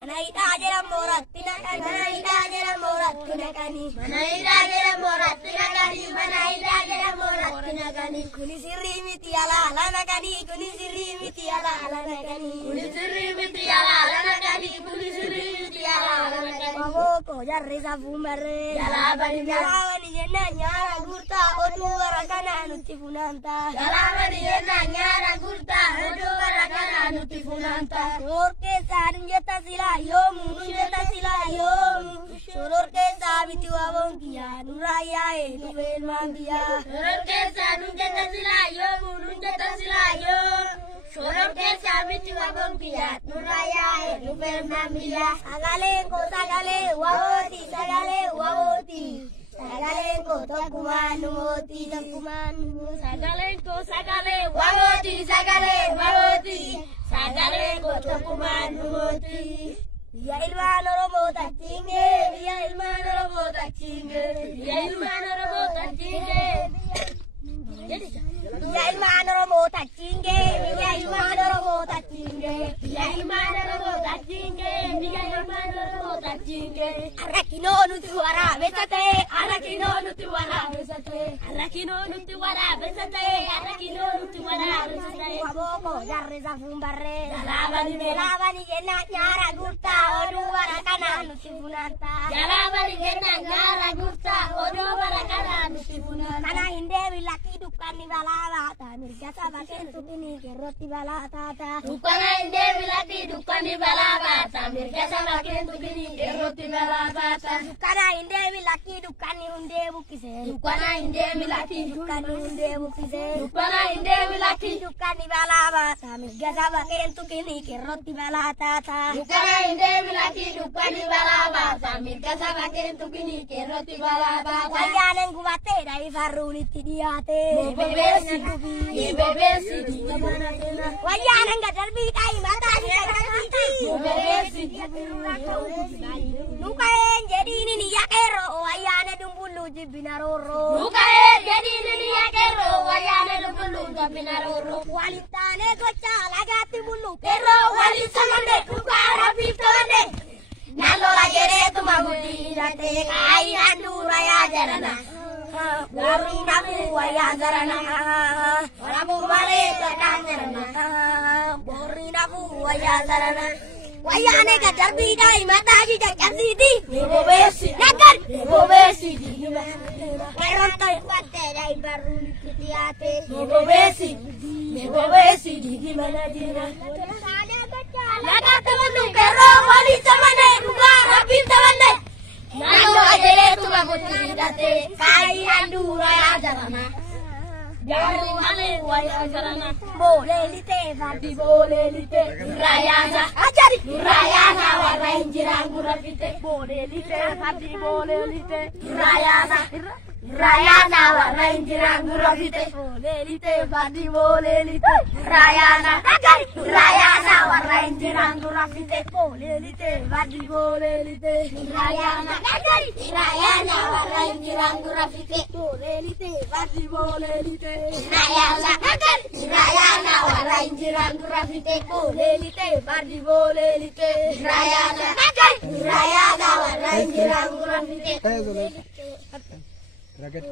Manaida jera morat tinakani, manaida jera morat tinakani, manaida jera morat tinakani, manaida jera morat tinakani. Kuni sirri miti ala ala nakani, kuni sirri miti ala ala nakani, kuni sirri miti ala ala nakani, kuni sirri miti ala ala nakani. Bawo ko jarre sa fumare, jalabani yenna nyara gurta odu warakana nuti funanta, jalabani yenna nyara gurta odu warakana nuti funanta. Orke sarin jeta sila yomu, jeta sila yomu. Soror ke sabiti wabong kia, nuraya nuvel mambia. Soror ke sarin jeta sila yomu, jeta sila yomu. Soror ke sabiti wabong kia, nuraya nuvel mambia. Sagale waboti, sagale waboti. Sagalengko tokumanu moti, tokumanu. Sagalengko waboti, sagale waboti. Sagalengko tokumanu moti. Via il mano robota cinge, via il mano robota cinge, via il mano robota cinge. Via il mano robota cinge, via il mano robota cinge, via il mano robota cinge, via il mano robota cinge. Arrakino nuti wara besate, arrakino nuti wara besate, arrakino nuti wara besate, arrakino nuti wara besate. Waboko jarre sa fumbarre, jalabani yenna nyara gurta odu warakana nuti funanta, jalabani yenna nyara gurta odu warakana nuti funanta. Kana hinde bilaki dukani balava ta mirga sabaken tukini keroti balata ta. Dukana hinde bilaki dukani balava ta mirga sabaken tukini keroti balata ta. Dukana hinde bilaki dukani hunde bukise, dukana hinde bilaki dukani hunde bukise, dukana hinde bilaki dukani balava ta mirga sabaken tukini keroti balata ta. Dukana hinde bilaki dukani balava ta mirga sabaken tukini keroti balata ta. Wayanen gubate dai faruni tidiate. Bebesi, di mana kena? Wayanen gadar bidai mata di kaki. Bebesi, lukaen jadi ini ya kero, wayane dumbulu jibinaroro. Lukaen jadi ini ya kero, wayane dumbulu jibinaroro. Walitane gocha lagati bulu kero, walitamane kukara pitane. Nalo lagere tumagudi date, ai andura ya jarana. Borina buaya zarana, oramu male jarana. Borina buaya zarana. Wayane gadar bidai mata di jakar sidi. Bebesi, nakar. Bebesi di mana? Kerontoy kuate dai baru kitiate. Bebesi di mana dina? Laga temanmu kero wali samane buka rapi tamane. Nalo ajere tumaguti date kai andura ya jarana. Jaru male waya jarana. Boleh lite fadi boleh lite. Rayana ajari. Rayana warna injirang gurapite. Boleh lite fadi boleh lite. Rayana warna injirang gurapite. Boleh lite fadi boleh lite. Rayana ajari. Rayana warna injirang gurapite. Boleh lite fadi boleh lite. Rayana ajari. Rayana warna injirang gurapite. Boleh lite fadi boleh lite. Rayana ajari. Rayana warna injirang gurapite. Boleh lite fadi boleh lite. Rayana ajari. Rayana warna injirang gurapite. Rakyat